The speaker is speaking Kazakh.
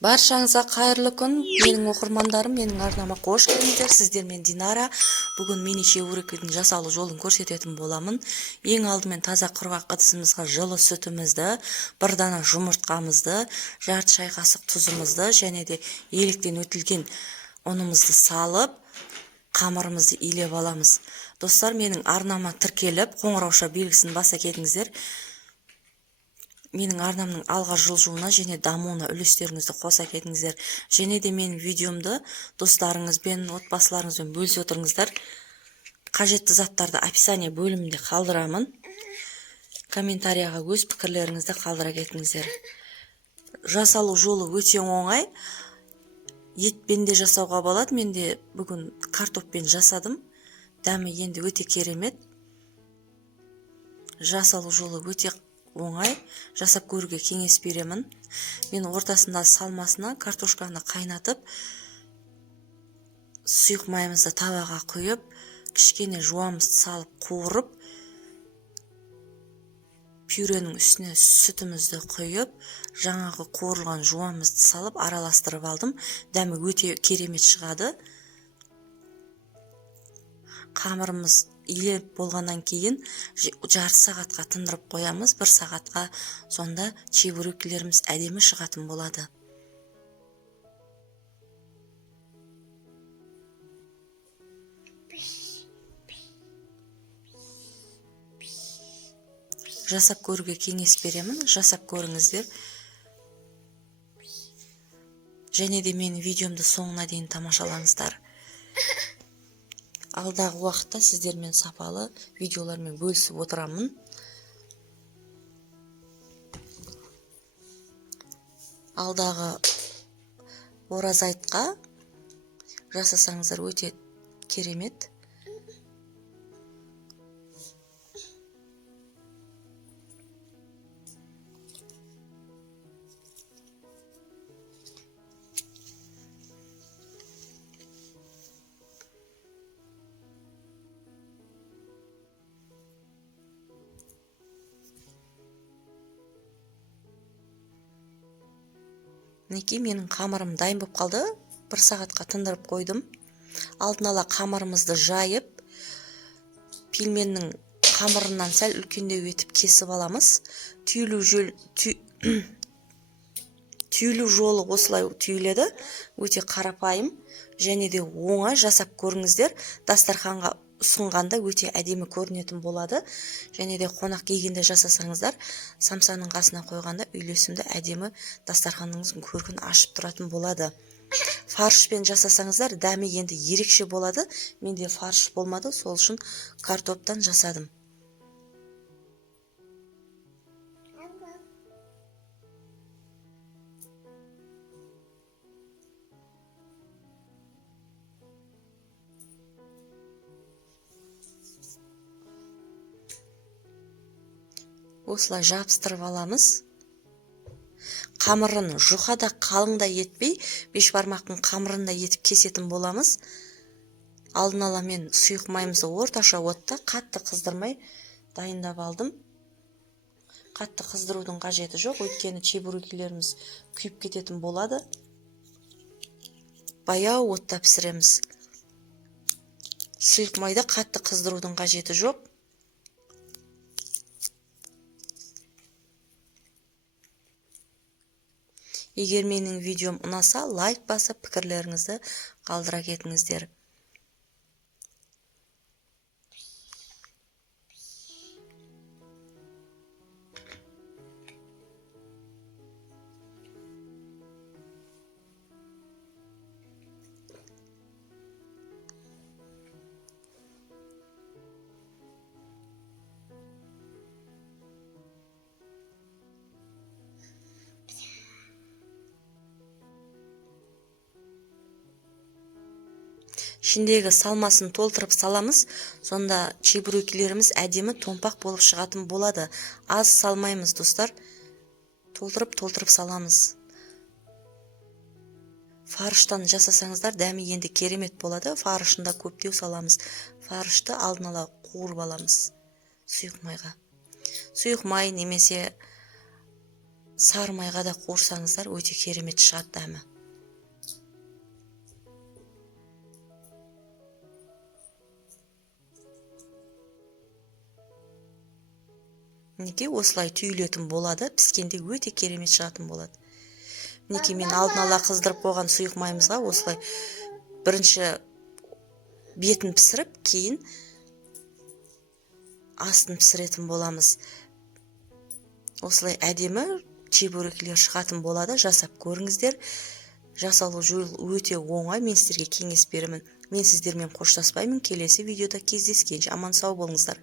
Баршаңызға қайырлы күн, менің оқырмандарым, менің арнама қош келдіңіздер. Сіздермен Динара. Бүгін мини чебуректің жасалу жолын көрсететін боламын. Ең алдымен таза құрғақ ыдысымызға жылы сүтімізді, бір дана жұмыртқамызды, жарты шай қасық тұзымызды және де електен өтілген ұнымызды салып, қамырымызды илеп аламыз. Достар, менің арнама тіркеліп, қоңырауша белгісін баса кетіңіздер. Менің арнамның алға жылжуына және дамуына үлестеріңізді қоса кетіңіздер. Және де менің видеомды достарыңызбен, отбасыларыңызбен бөлісе отырыңыздар. Қажетті заттарды описание бөлімінде қалдырамын. Комментарияға өз пікірлеріңізді қалдыра кетіңіздер. Жасалу жолы өте оңай. Етпен де жасауға болады. Мен де бүгін картоппен жасадым. Дәмі енді өте керемет. Жасалу жолы өте оңай, жасап көруге кеңес беремін. Мен ортасында салмасына картошканы қайнатып, сұйық майымызды табаға құйып, кішкене жуамызды салып қуырып, пюренің үстіне сүтімізді құйып, жаңағы қуырылған жуамызды салып араластырып алдым. Дәмі өте керемет шығады. Қамырымыз илеп болғаннан кейін жарты сағатқа тындырып қоямыз. 1 сағатқа, сонда чебуректеріміз әдемі шығатын болады. Жасап көруге кеңес беремін. Жасап көріңіздер. Және де менің видеомды соңына дейін тамашалаңыздар. Алдағы уақытта сіздермен сапалы видеолармен бөлісіп отырамын. Алдағы ораза айтқа жасасаңыздар өте керемет. Мінекей, менің қамырым дайын болып қалды. 1 сағатқа тындырып қойдым. Алдын ала қамырымызды жайып, пельменнің қамырынан сәл үлкендеу етіп кесіп аламыз. Түйілу жолы осылай түйіледі. Өте қарапайым және де оңай, жасап көріңіздер. Дастарханға ұсынғанда өте әдемі көрінетін болады. Және де қонақ келгенде жасасаңыздар, самсаның қасына қойғанда үйлесімді әдемі дастарханыңыздың көркін ашып тұратын болады. Фаршпен жасасаңыздар, дәмі енді ерекше болады. Менде фарш болмады, сол үшін картоптан жасадым. Осылай жабыстырып аламыз. Қамырын жұқада қалыңда етпей, 5 бармақтың қамырында етіп кесетін боламыз. Алдын ала мен сұйық майымызды орташа отта қатты қыздырмай дайындап алдым. Қатты қыздырудың қажеті жоқ, өйткені чебуректеріміз күйіп кететін болады. Баяу отта пісіреміз. Сұйық майды қатты қыздырудың қажеті жоқ. Егер менің видеом ұнаса, лайк басып, пікірлеріңізді қалдыра кетіңіздер. Ішіндегі салмасын толтырып саламыз, сонда чебуректеріміз әдемі томпақ болып шығатын болады. Аз салмаймыз, достар. Толтырып саламыз. Фарштан жасасаңыздар, дәмі енді керемет болады. Фаршында көптеу саламыз. Фаршты алдын ала қуырып аламыз сұйық майға. Сұйық май немесе сары майға да қуырсаңыздар өте керемет шығады дәмі. Мінекей осылай түйілетін болады, піскенде өте керемет шығатын болады. Мінекей мен алдын ала қыздырып қойған сұйық майымызға осылай бірінші бетін пісіріп, кейін астын пісіретін боламыз. Осылай әдемі чебуректер шығатын болады, жасап көріңіздер. Жасалу жолы өте оңай, мен сіздерге кеңес беремін. Мен сіздермен қоштаспаймын, келесі видеода кездескенше аман сау болыңыздар.